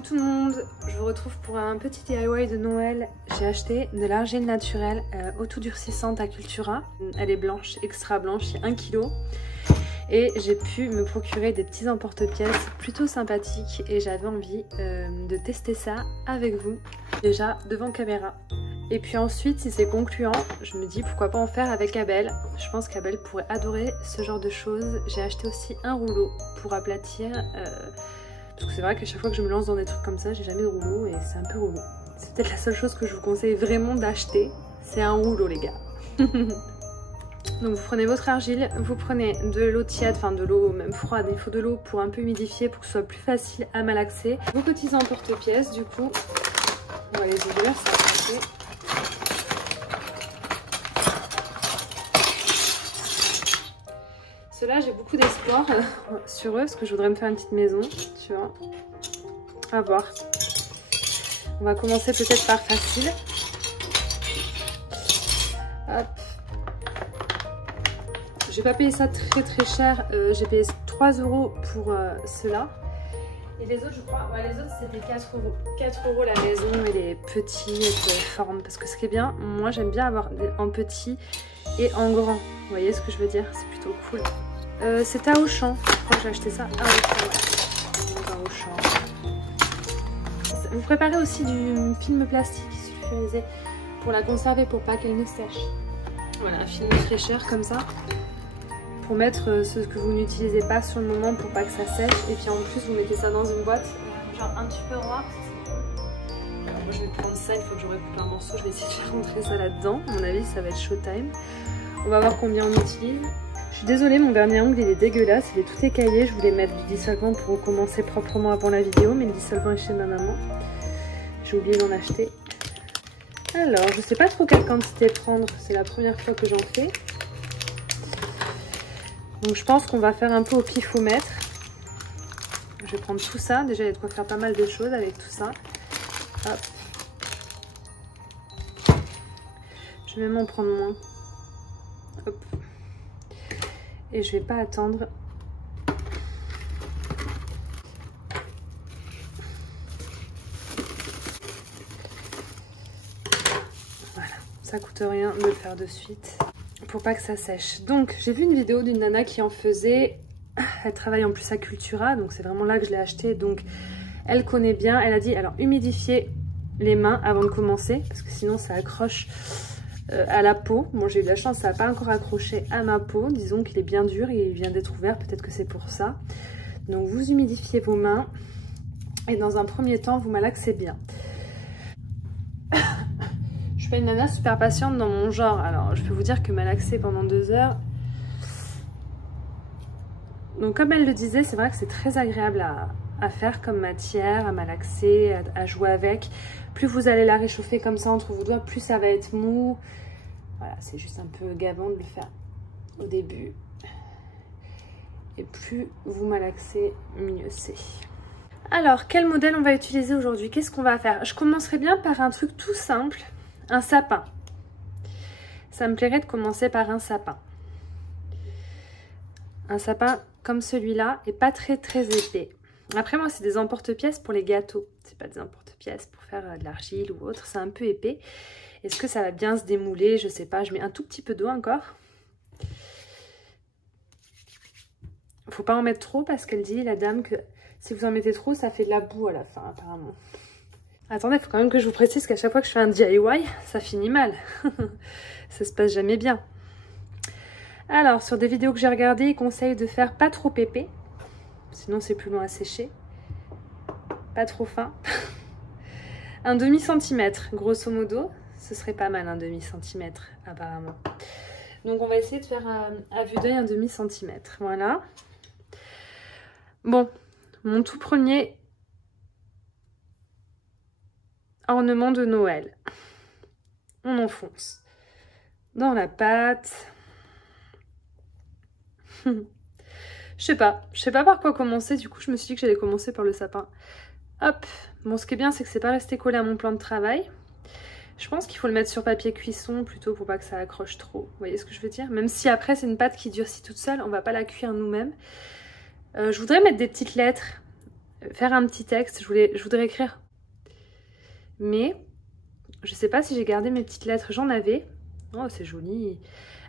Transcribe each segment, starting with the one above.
Coucou tout le monde, je vous retrouve pour un petit DIY de Noël. J'ai acheté de l'argile naturelle auto-durcissante à Cultura. Elle est blanche, extra blanche, il y a 1 kg. Et j'ai pu me procurer des petits emporte-pièces plutôt sympathiques et j'avais envie de tester ça avec vous, déjà devant caméra. Et puis ensuite, si c'est concluant, je me dis pourquoi pas en faire avec Abel. Je pense qu'Abel pourrait adorer ce genre de choses. J'ai acheté aussi un rouleau pour aplatir, parce que c'est vrai qu'à chaque fois que je me lance dans des trucs comme ça, j'ai jamais de rouleau et c'est un peu relou. C'est peut-être la seule chose que je vous conseille vraiment d'acheter, c'est un rouleau les gars. Donc vous prenez votre argile, vous prenez de l'eau tiède, enfin de l'eau même froide, il faut de l'eau pour un peu humidifier pour que ce soit plus facile à malaxer. Vos petits emporte-pièces du coup, on va les ouvrir, ça va passer. Ceux-là, j'ai beaucoup d'espoir sur eux parce que je voudrais me faire une petite maison, tu vois. À voir. On va commencer peut-être par facile. Hop. J'ai pas payé ça très cher. J'ai payé 3 € pour ceux-là. Et les autres, je crois, ouais, les autres c'était 4 €. 4 € la maison et les petites formes. Parce que ce qui est bien, moi j'aime bien avoir en petit et en grand. Vous voyez ce que je veux dire? C'est plutôt cool. C'était à Auchan. Je crois que j'ai acheté ça à Auchan. Ouais. À Auchan. Vous préparez aussi du film plastique sulfurisé pour la conserver pour pas qu'elle ne sèche. Voilà, un film de fraîcheur comme ça. Pour mettre ce que vous n'utilisez pas sur le moment pour pas que ça sèche. Et puis en plus, vous mettez ça dans une boîte, genre un petit peu noire. Moi, je vais prendre ça, il faut que je recoupe un morceau. Je vais essayer de faire rentrer ça là-dedans. À mon avis, ça va être showtime. On va voir combien on utilise. Je suis désolée, mon dernier ongle il est dégueulasse, il est tout écaillé. Je voulais mettre du dissolvant pour recommencer proprement avant la vidéo, mais le dissolvant est chez ma maman. J'ai oublié d'en acheter. Alors, je sais pas trop quelle quantité prendre, c'est la première fois que j'en fais. Donc je pense qu'on va faire un peu au pifomètre. Je vais prendre tout ça, déjà il y a de quoi faire pas mal de choses avec tout ça. Hop. Je vais même en prendre moins. Hop. Et je vais pas attendre. Voilà, ça coûte rien de le faire de suite pour pas que ça sèche. Donc j'ai vu une vidéo d'une nana qui en faisait. Elle travaille en plus à Cultura, donc c'est vraiment là que je l'ai acheté. Donc elle connaît bien. Elle a dit alors humidifier les mains avant de commencer parce que sinon ça accroche à la peau. Moi j'ai eu de la chance, ça n'a pas encore accroché à ma peau. Disons qu'il est bien dur et il vient d'être ouvert, peut-être que c'est pour ça. Donc vous humidifiez vos mains et dans un premier temps vous malaxez bien. Je suis pas une nana super patiente dans mon genre, alors je peux vous dire que malaxer pendant 2 heures. Donc comme elle le disait, c'est vrai que c'est très agréable à faire comme matière, à malaxer, à jouer avec. Plus vous allez la réchauffer comme ça entre vos doigts, plus ça va être mou. Voilà, c'est juste un peu gavant de le faire au début. Et plus vous malaxez, mieux c'est. Alors, quel modèle on va utiliser aujourd'hui? Qu'est-ce qu'on va faire? Je commencerai bien par un truc tout simple, un sapin. Ça me plairait de commencer par un sapin. Un sapin comme celui-là et pas très épais. Après moi c'est des emporte-pièces pour les gâteaux. C'est pas des emporte-pièces pour faire de l'argile ou autre. C'est un peu épais. Est-ce que ça va bien se démouler? Je sais pas. Je mets un tout petit peu d'eau encore. Faut pas en mettre trop parce qu'elle dit la dame que si vous en mettez trop ça fait de la boue à la fin apparemment. Attendez, il faut quand même que je vous précise qu'à chaque fois que je fais un DIY ça finit mal. Ça se passe jamais bien. Alors, sur des vidéos que j'ai regardées, ils conseillent de faire pas trop épais. Sinon, c'est plus long à sécher. Pas trop fin. Un demi-centimètre, grosso modo. Ce serait pas mal, un demi-centimètre, apparemment. Donc, on va essayer de faire à vue d'œil un demi-centimètre. Voilà. Bon, mon tout premier ornement de Noël. On enfonce dans la pâte. Je sais pas par quoi commencer, du coup je me suis dit que j'allais commencer par le sapin. Hop, bon ce qui est bien c'est que c'est pas resté collé à mon plan de travail. Je pense qu'il faut le mettre sur papier cuisson plutôt pour pas que ça accroche trop, vous voyez ce que je veux dire? Même si après c'est une pâte qui durcit toute seule, on va pas la cuire nous-mêmes. Je voudrais mettre des petites lettres faire un petit texte. Je voudrais écrire. Mais je sais pas si j'ai gardé mes petites lettres. J'en avais. Oh, c'est joli.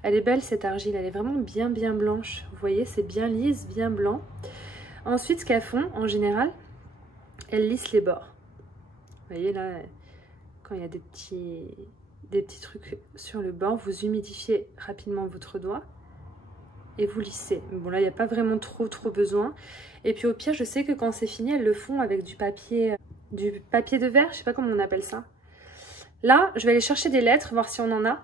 Elle est belle cette argile. Elle est vraiment bien blanche. Vous voyez, c'est bien lisse, bien blanc. Ensuite, ce qu'elles font, en général, elles lissent les bords. Vous voyez là, quand il y a des petits trucs sur le bord, vous humidifiez rapidement votre doigt et vous lissez. Bon là, il n'y a pas vraiment trop besoin. Et puis au pire, je sais que quand c'est fini, elles le font avec du papier de verre, je sais pas comment on appelle ça. Là, je vais aller chercher des lettres, voir si on en a.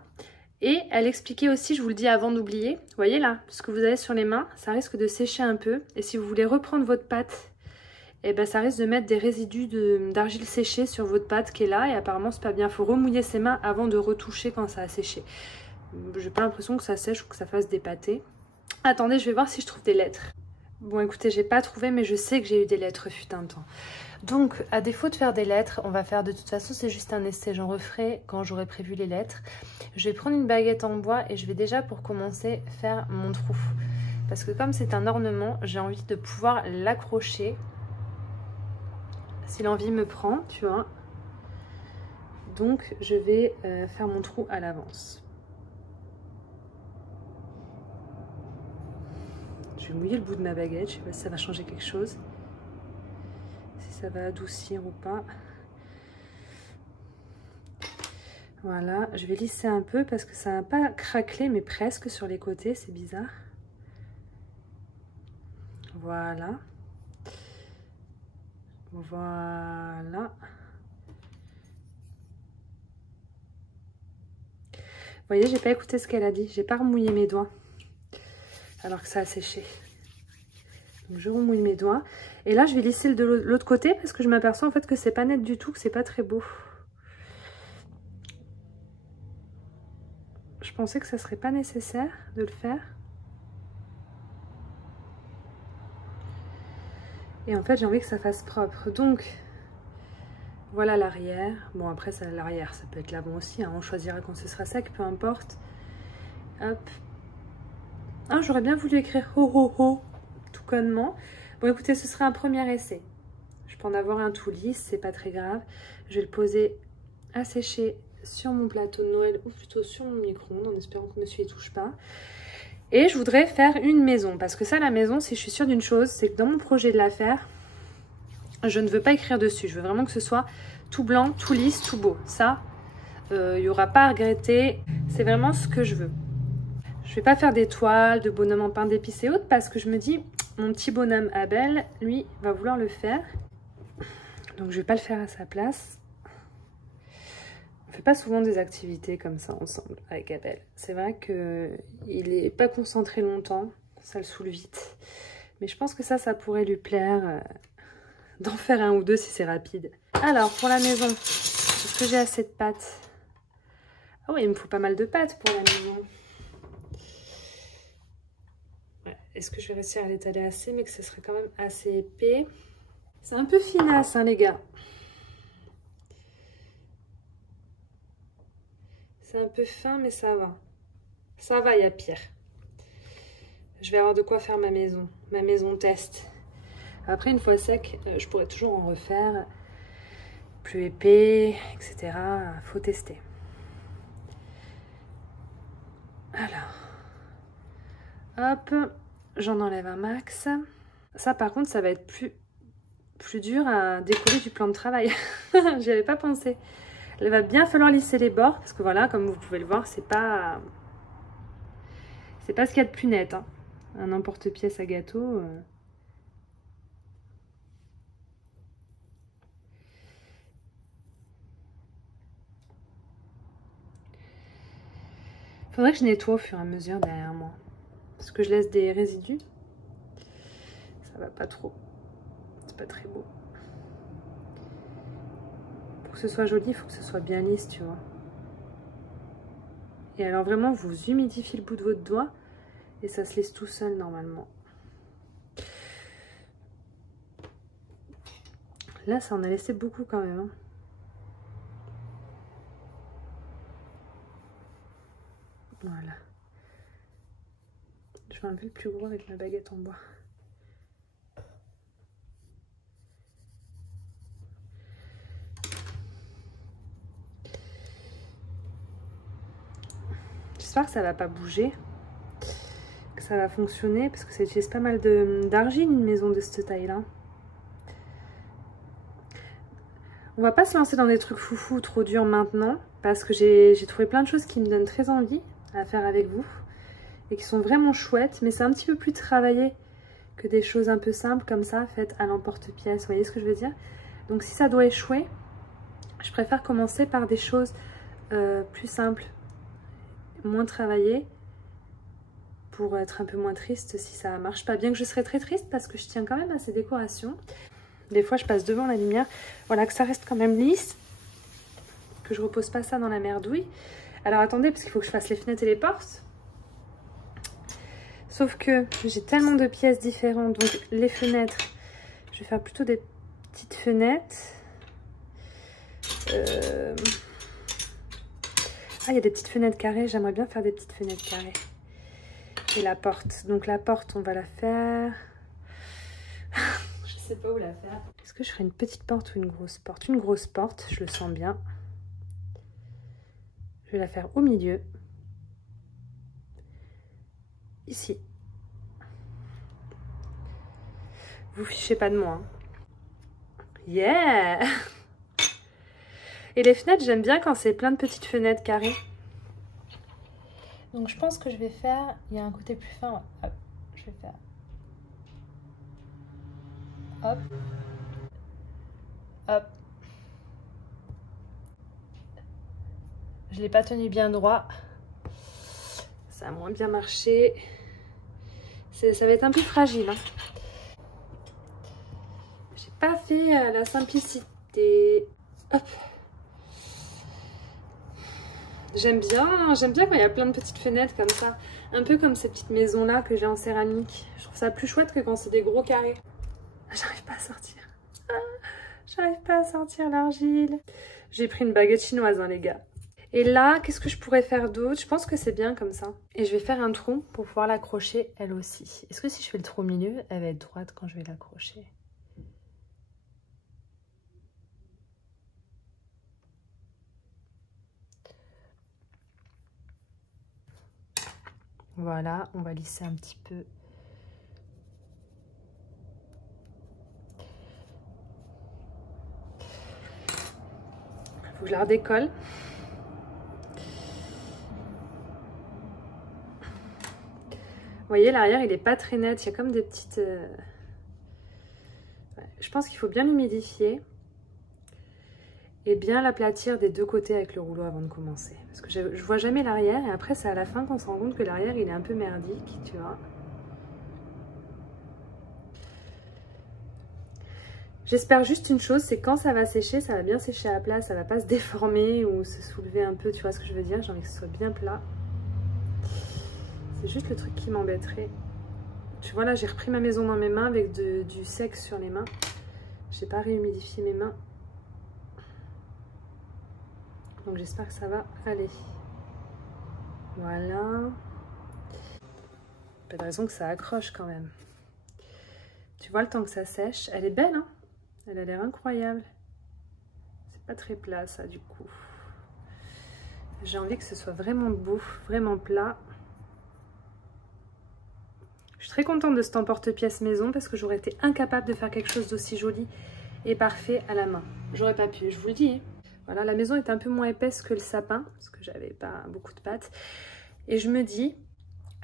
Et elle expliquait aussi, je vous le dis avant d'oublier, vous voyez là, ce que vous avez sur les mains, ça risque de sécher un peu. Et si vous voulez reprendre votre pâte, et ben ça risque de mettre des résidus d'argile séchée sur votre pâte qui est là. Et apparemment, c'est pas bien. Il faut remouiller ses mains avant de retoucher quand ça a séché. J'ai pas l'impression que ça sèche ou que ça fasse des pâtés. Attendez, je vais voir si je trouve des lettres. Bon, écoutez, j'ai pas trouvé, mais je sais que j'ai eu des lettres fut un temps. Donc, à défaut de faire des lettres, on va faire de toute façon, c'est juste un essai. J'en referai quand j'aurai prévu les lettres. Je vais prendre une baguette en bois et je vais déjà, pour commencer, faire mon trou. Parce que comme c'est un ornement, j'ai envie de pouvoir l'accrocher si l'envie me prend, tu vois. Donc, je vais faire mon trou à l'avance. Je vais mouiller le bout de ma baguette, je sais pas si ça va changer quelque chose. Si ça va adoucir ou pas. Voilà, je vais lisser un peu parce que ça n'a pas craquelé, mais presque sur les côtés, c'est bizarre. Voilà. Voilà. Vous voyez, j'ai pas écouté ce qu'elle a dit, j'ai pas remouillé mes doigts alors que ça a séché. Donc je remouille mes doigts. Et là, je vais lisser de l'autre côté parce que je m'aperçois en fait que c'est pas net du tout, que c'est pas très beau. Je pensais que ça serait pas nécessaire de le faire. Et en fait, j'ai envie que ça fasse propre. Donc, voilà l'arrière. Bon, après, l'arrière, ça peut être l'avant aussi. Hein. On choisira quand ce sera sec, peu importe. Hop. Ah, j'aurais bien voulu écrire ho ho ho, tout connement. Bon, écoutez, ce sera un premier essai. Je peux en avoir un tout lisse, c'est pas très grave. Je vais le poser à sécher sur mon plateau de Noël, ou plutôt sur mon micro-ondes, en espérant que monsieur y touche pas. Et je voudrais faire une maison, parce que ça, la maison, si je suis sûre d'une chose, c'est que dans mon projet de la faire, je ne veux pas écrire dessus. Je veux vraiment que ce soit tout blanc, tout lisse, tout beau. Ça, il n'y aura pas à regretter. C'est vraiment ce que je veux. Je ne vais pas faire des toiles, de bonhomme en pain d'épices et autres, parce que je me dis, mon petit bonhomme Abel, lui, va vouloir le faire. Donc, je ne vais pas le faire à sa place. On ne fait pas souvent des activités comme ça ensemble avec Abel. C'est vrai qu'il n'est pas concentré longtemps, ça le saoule vite. Mais je pense que ça pourrait lui plaire d'en faire un ou deux si c'est rapide. Alors, pour la maison, est-ce que j'ai assez de pâte? Ah oui, il me faut pas mal de pâte pour la maison. Ouais, est-ce que je vais réussir à l'étaler assez, mais que ce serait quand même assez épais? C'est un peu finasse, hein, les gars. C'est un peu fin, mais ça va. Ça va, il y a pire. Je vais avoir de quoi faire ma maison test. Après, une fois sec, je pourrais toujours en refaire plus épais, etc. Faut tester. Alors, hop, j'en enlève un max. Ça, par contre, ça va être plus dur à décoller du plan de travail. J'y avais pas pensé. Il va bien falloir lisser les bords parce que voilà, comme vous pouvez le voir, c'est pas ce qu'il y a de plus net. Hein. Un emporte-pièce à gâteau. Faudrait que je nettoie au fur et à mesure derrière moi. Parce que je laisse des résidus. Ça va pas trop. C'est pas très beau. Pour que ce soit joli, il faut que ce soit bien lisse, tu vois. Et alors vraiment, vous humidifiez le bout de votre doigt et ça se lisse tout seul normalement. Là, ça en a laissé beaucoup quand même. Hein. Voilà. Je vais enlever le plus gros avec ma baguette en bois. J'espère que ça va pas bouger, que ça va fonctionner, parce que ça utilise pas mal d'argile, une maison de cette taille-là. On va pas se lancer dans des trucs foufou trop durs maintenant, parce que j'ai trouvé plein de choses qui me donnent très envie à faire avec vous, et qui sont vraiment chouettes, mais c'est un petit peu plus travaillé que des choses un peu simples comme ça, faites à l'emporte-pièce, vous voyez ce que je veux dire? Donc si ça doit échouer, je préfère commencer par des choses plus simples, moins travaillées, pour être un peu moins triste si ça marche pas. Bien que je serais très triste parce que je tiens quand même à ces décorations. Des fois je passe devant la lumière, voilà, que ça reste quand même lisse, que je repose pas ça dans la merdouille. Alors attendez, parce qu'il faut que je fasse les fenêtres et les portes. Sauf que j'ai tellement de pièces différentes, donc les fenêtres, je vais faire plutôt des petites fenêtres. Ah, il y a des petites fenêtres carrées, j'aimerais bien faire des petites fenêtres carrées. Et la porte, donc la porte, on va la faire... je sais pas où la faire. Est-ce que je ferai une petite porte ou une grosse porte? Une grosse porte, je le sens bien. Je vais la faire au milieu. Ici. Vous fichez pas de moi. Hein. Yeah! Et les fenêtres, j'aime bien quand c'est plein de petites fenêtres carrées. Donc je pense que je vais faire... Il y a un côté plus fin. Hop, je vais faire... Hop. Hop. Je l'ai pas tenu bien droit. Ça a moins bien marché. Ça va être un peu fragile. Hein. J'ai pas fait la simplicité. Hop. J'aime bien quand il y a plein de petites fenêtres comme ça. Un peu comme ces petites maisons là que j'ai en céramique. Je trouve ça plus chouette que quand c'est des gros carrés. J'arrive pas à sortir. J'arrive pas à sortir l'argile. J'ai pris une baguette chinoise hein, les gars. Et là, qu'est-ce que je pourrais faire d'autre? Je pense que c'est bien comme ça. Et je vais faire un trou pour pouvoir l'accrocher elle aussi. Est-ce que si je fais le trou au milieu, elle va être droite quand je vais l'accrocher? Voilà, on va lisser un petit peu. Faut que je la redécolle. Vous voyez, l'arrière, il est pas très net. Il y a comme des petites... Ouais, je pense qu'il faut bien l'humidifier. Et bien l'aplatir des deux côtés avec le rouleau avant de commencer. Parce que je vois jamais l'arrière. Et après, c'est à la fin qu'on se rend compte que l'arrière, il est un peu merdique, tu vois. J'espère juste une chose, c'est quand ça va sécher, ça va bien sécher à plat. Ça va pas se déformer ou se soulever un peu. Tu vois ce que je veux dire? J'ai envie que ce soit bien plat. C'est juste le truc qui m'embêterait. Tu vois là, j'ai repris ma maison dans mes mains avec du sec sur les mains. J'ai pas réhumidifié mes mains. Donc j'espère que ça va aller. Voilà. Pas de raison que ça accroche quand même. Tu vois le temps que ça sèche. Elle est belle hein. Elle a l'air incroyable. C'est pas très plat ça du coup. J'ai envie que ce soit vraiment beau, vraiment plat. Je suis très contente de cet emporte-pièce maison parce que j'aurais été incapable de faire quelque chose d'aussi joli et parfait à la main. J'aurais pas pu, je vous le dis. Voilà, la maison est un peu moins épaisse que le sapin parce que j'avais pas beaucoup de pâte. Et je me dis,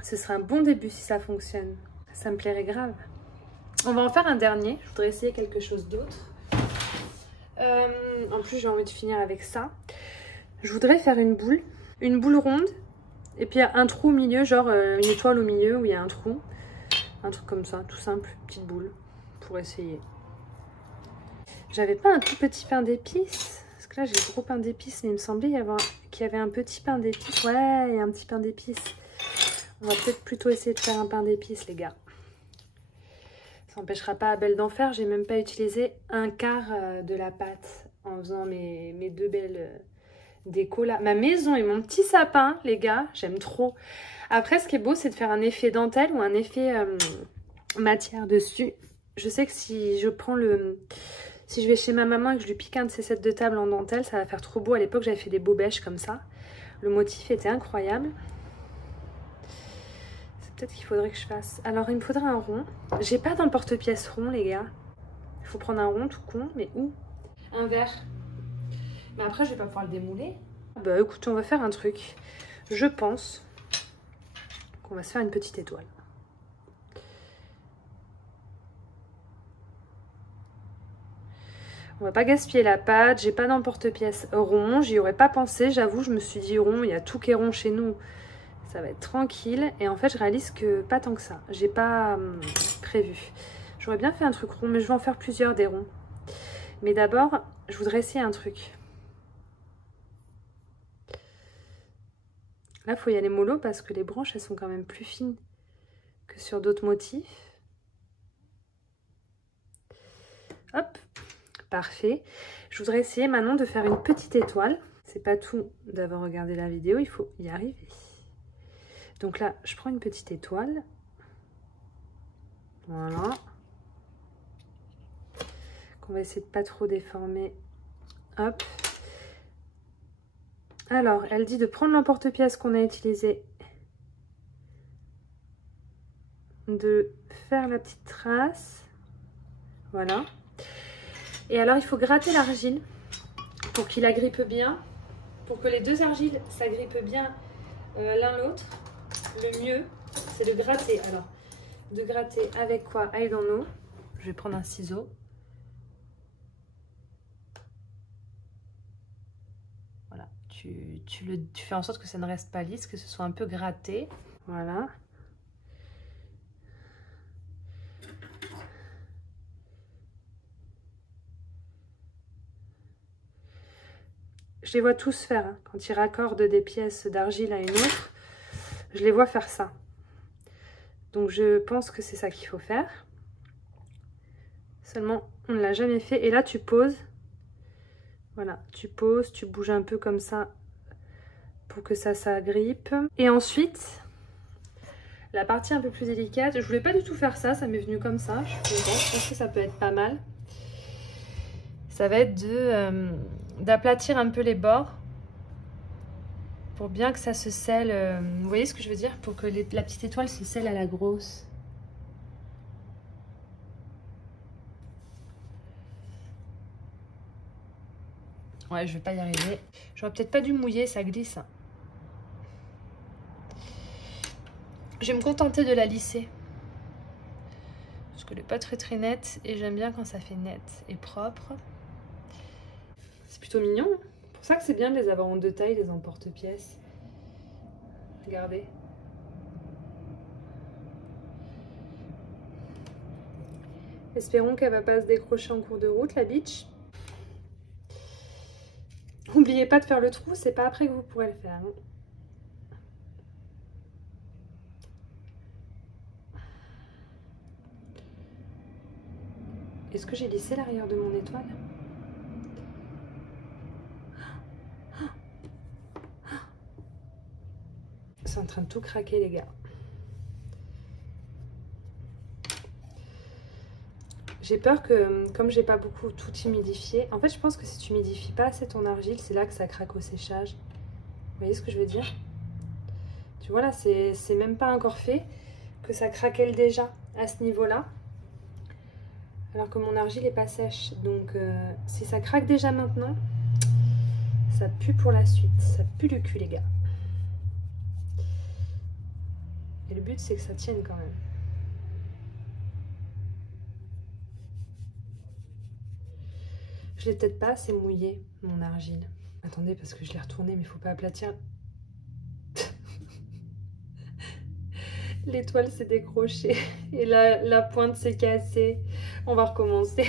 ce serait un bon début si ça fonctionne. Ça me plairait grave. On va en faire un dernier. Je voudrais essayer quelque chose d'autre. En plus, j'ai envie de finir avec ça. Je voudrais faire une boule ronde. Et puis un trou au milieu, genre une étoile au milieu où il y a un trou. Un truc comme ça, tout simple, petite boule, pour essayer. J'avais pas un tout petit pain d'épices? Parce que là, j'ai le gros pain d'épices, mais il me semblait qu'il y avait un petit pain d'épices. Ouais, il y a un petit pain d'épices. On va peut-être plutôt essayer de faire un pain d'épices, les gars. Ça n'empêchera pas Belle d'en faire. J'ai même pas utilisé un quart de la pâte en faisant mes deux belles déco là. Ma maison et mon petit sapin, les gars, j'aime trop. Après, ce qui est beau, c'est de faire un effet dentelle ou un effet matière dessus. Je sais que si je prends si je vais chez ma maman et que je lui pique un de ces sets de table en dentelle, ça va faire trop beau. À l'époque, j'avais fait des beaux beiges comme ça. Le motif était incroyable. peut-être qu'il faudrait que je fasse. Alors, il me faudrait un rond. J'ai pas dans le porte-pièce rond, les gars. Il faut prendre un rond tout con, mais où? Un verre. Mais après, je vais pas pouvoir le démouler. Bah écoute, on va faire un truc. Je pense qu'on va se faire une petite étoile. On va pas gaspiller la pâte. J'ai pas dans le porte-pièce rond. J'y aurais pas pensé, j'avoue. Je me suis dit rond, il y a tout qui est rond chez nous. Ça va être tranquille. Et en fait, je réalise que pas tant que ça. J'ai pas prévu. J'aurais bien fait un truc rond, mais je vais en faire plusieurs des ronds. Mais d'abord, je voudrais essayer un truc. Là, il faut y aller mollo parce que les branches, elles sont quand même plus fines que sur d'autres motifs. Hop, parfait. Je voudrais essayer maintenant de faire une petite étoile. C'est pas tout d'avoir regardé la vidéo, il faut y arriver. Donc là, je prends une petite étoile. Voilà. On va essayer de pas trop déformer. Hop. Alors, elle dit de prendre l'emporte-pièce qu'on a utilisé, de faire la petite trace. Voilà. Et alors, il faut gratter l'argile pour qu'il agrippe bien, pour que les deux argiles s'agrippent bien l'un l'autre. Le mieux, c'est de gratter. Alors, de gratter avec quoi? I don't know. Je vais prendre un ciseau. Voilà, tu fais en sorte que ça ne reste pas lisse, que ce soit un peu gratté. Voilà. Je les vois tous faire, hein. Quand ils raccordent des pièces d'argile à une autre, je les vois faire ça. Donc je pense que c'est ça qu'il faut faire. Seulement, on ne l'a jamais fait. Et là, tu poses. Voilà, tu poses, tu bouges un peu comme ça pour que ça s'agrippe. Et ensuite, la partie un peu plus délicate, je voulais pas du tout faire ça, ça m'est venu comme ça. Je suis contente, je pense que ça peut être pas mal. Ça va être d'aplatir un peu les bords pour bien que ça se scelle. Vous voyez ce que je veux dire? Pour que la petite étoile se scelle à la grosse. Ouais, je vais pas y arriver. J'aurais peut-être pas dû mouiller, ça glisse. Je vais me contenter de la lisser. Parce qu'elle n'est pas très nette et j'aime bien quand ça fait net et propre. C'est plutôt mignon. C'est pour ça que c'est bien de les avoir en deux tailles, les emporte-pièces. Regardez. Espérons qu'elle va pas se décrocher en cours de route, la bitch. N'oubliez pas de faire le trou, c'est pas après que vous pourrez le faire. Hein. Est-ce que j'ai lissé l'arrière de mon étoile? C'est en train de tout craquer, les gars. J'ai peur que, comme j'ai pas beaucoup tout humidifié, en fait je pense que si tu humidifies pas assez ton argile, c'est là que ça craque au séchage. Vous voyez ce que je veux dire? Tu vois là, c'est même pas encore fait, que ça craquait déjà à ce niveau-là. Alors que mon argile est pas sèche. Donc si ça craque déjà maintenant, ça pue pour la suite. Ça pue le cul, les gars. Et le but c'est que ça tienne quand même. Je l'ai peut-être pas assez mouillé, mon argile. Attendez, parce que je l'ai retourné, mais il faut pas aplatir. L'étoile s'est décrochée et la pointe s'est cassée. On va recommencer.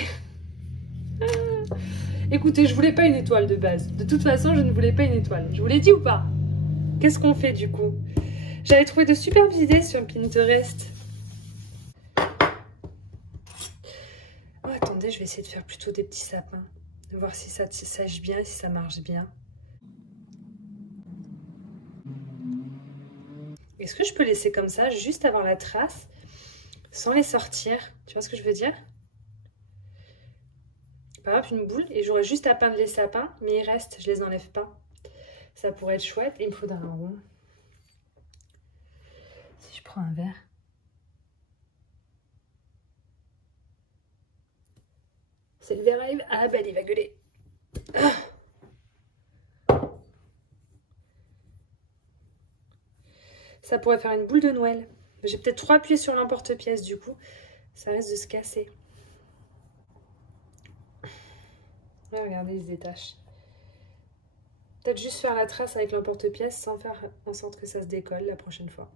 Écoutez, je voulais pas une étoile de base. De toute façon, je ne voulais pas une étoile. Je vous l'ai dit ou pas? Qu'est-ce qu'on fait du coup? J'avais trouvé de superbes idées sur Pinterest. Oh, attendez, je vais essayer de faire plutôt des petits sapins. Voir si ça sèche bien, si ça marche bien. Est-ce que je peux laisser comme ça, juste avoir la trace, sans les sortir? Tu vois ce que je veux dire? Par exemple, une boule, et j'aurais juste à peindre les sapins, mais ils restent, je les enlève pas. Ça pourrait être chouette, et il me faudra un rond. Si je prends un verre. C'est le verre arrive. Ah bah il va gueuler. Ah. Ça pourrait faire une boule de Noël. J'ai peut-être trop appuyé sur l'emporte-pièce du coup. Ça risque de se casser. Ouais, regardez, il se détache. Peut-être juste faire la trace avec l'emporte-pièce sans faire en sorte que ça se décolle la prochaine fois.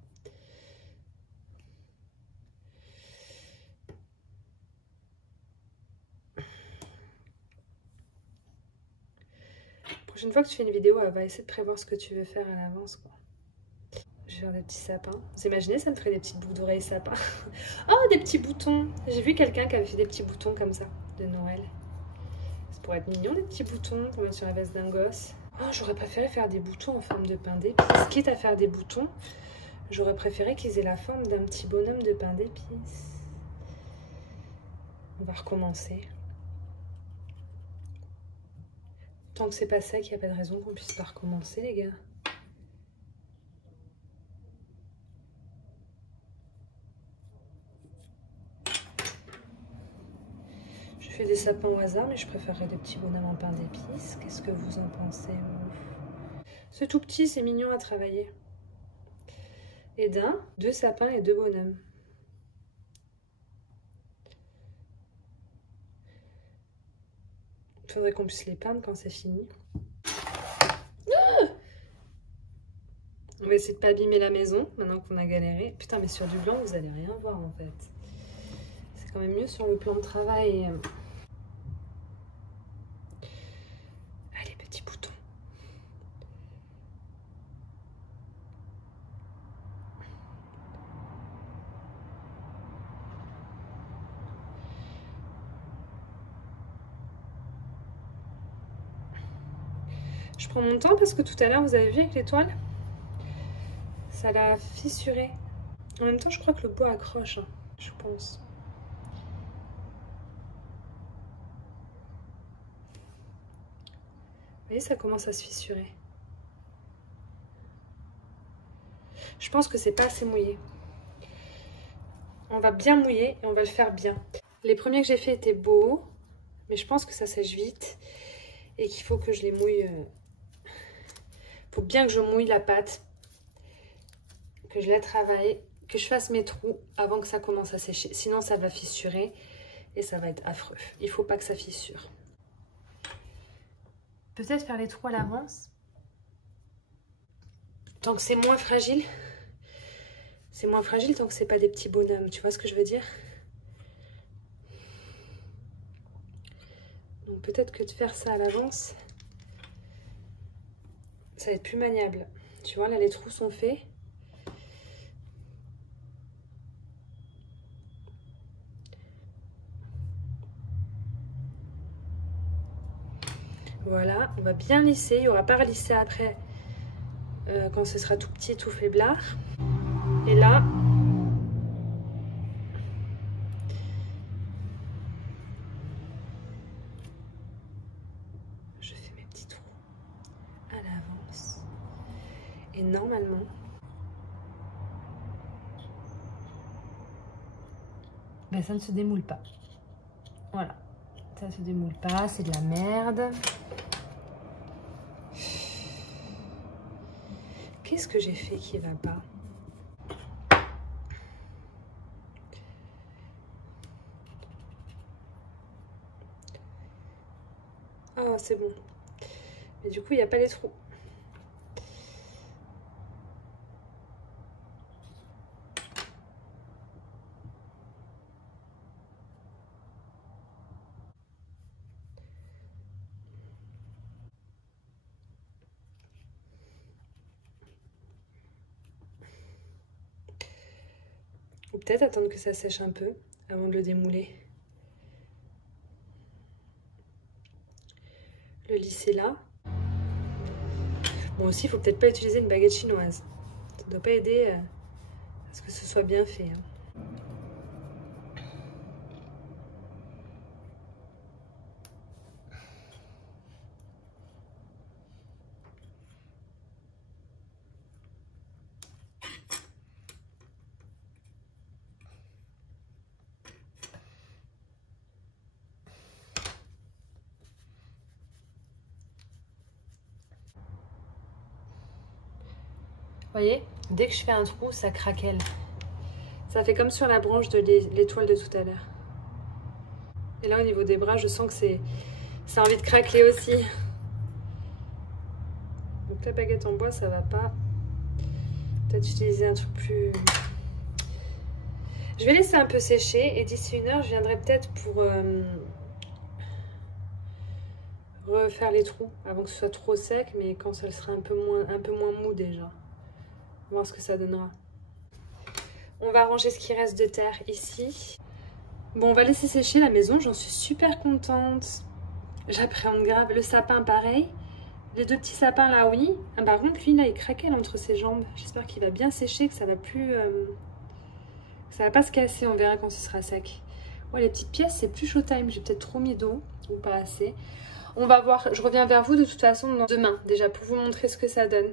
La prochaine fois que tu fais une vidéo, elle va essayer de prévoir ce que tu veux faire à l'avance, quoi. Je vais faire des petits sapins. Vous imaginez, ça me ferait des petites boucles d'oreilles sapins. Oh, des petits boutons. J'ai vu quelqu'un qui avait fait des petits boutons comme ça, de Noël. Ça pourrait être mignon, les petits boutons pour mettre sur la veste d'un gosse. Oh, j'aurais préféré faire des boutons en forme de pain d'épices. Quitte à faire des boutons, j'aurais préféré qu'ils aient la forme d'un petit bonhomme de pain d'épices. On va recommencer. Tant que c'est pas sec, il n'y a pas de raison qu'on puisse pas recommencer, les gars. Je fais des sapins au hasard, mais je préférerais des petits bonhommes en pain d'épices. Qu'est-ce que vous en pensez, vous? C'est tout petit, c'est mignon à travailler. Et d'un, 2 sapins et 2 bonhommes. Il faudrait qu'on puisse les peindre quand c'est fini. On va essayer de pas abîmer la maison, maintenant qu'on a galéré. Putain, mais sur du blanc, vous allez rien voir, en fait. C'est quand même mieux sur le plan de travail. Allez, petits boutons. Je prends mon temps parce que tout à l'heure, vous avez vu avec l'étoile, ça l'a fissuré. En même temps, je crois que le bois accroche, hein, je pense. Vous voyez, ça commence à se fissurer. Je pense que c'est pas assez mouillé. On va bien mouiller et on va le faire bien. Les premiers que j'ai fait étaient beaux, mais je pense que ça sèche vite et qu'il faut que je les mouille. Faut bien que je mouille la pâte, que je la travaille, que je fasse mes trous avant que ça commence à sécher. Sinon, ça va fissurer et ça va être affreux. Il faut pas que ça fissure. Peut-être faire les trous à l'avance. Tant que c'est moins fragile. C'est moins fragile tant que c'est pas des petits bonhommes. Tu vois ce que je veux dire? Donc peut-être que de faire ça à l'avance, ça va être plus maniable. Tu vois, là les trous sont faits. Voilà, on va bien lisser. Il n'y aura pas à lisser après quand ce sera tout petit, tout faiblard. Et là, je fais mes petits trous à l'avance. Et normalement, ben, ça ne se démoule pas. Voilà, ça ne se démoule pas, c'est de la merde. Qu'est-ce que j'ai fait qui va pas? Ah, c'est bon. Mais du coup, il n'y a pas les trous. Ou peut-être attendre que ça sèche un peu avant de le démouler. Le lisser là. Bon aussi, il faut peut-être pas utiliser une baguette chinoise. Ça ne doit pas aider à ce que ce soit bien fait. Hein. voyez, dès que je fais un trou, ça craquelle. Ça fait comme sur la branche de l'étoile de tout à l'heure. Et là, au niveau des bras, je sens que ça a envie de craquer aussi. Donc la baguette en bois, ça va pas. Peut-être utiliser un truc plus... Je vais laisser un peu sécher et d'ici 1 heure, je viendrai peut-être pour refaire les trous avant que ce soit trop sec, mais quand ça sera un peu moins mou déjà. On va voir ce que ça donnera. On va ranger ce qui reste de terre ici. Bon, on va laisser sécher la maison, j'en suis super contente. J'appréhende grave. Le sapin, pareil. Les 2 petits sapins là, oui. Ah, par contre, lui, là, il craquelle entre ses jambes. J'espère qu'il va bien sécher, que ça va plus... ça va pas se casser, on verra quand ce sera sec. Ouais, les petites pièces, c'est plus showtime. J'ai peut-être trop mis d'eau, ou pas assez. On va voir, je reviens vers vous de toute façon demain, déjà, pour vous montrer ce que ça donne.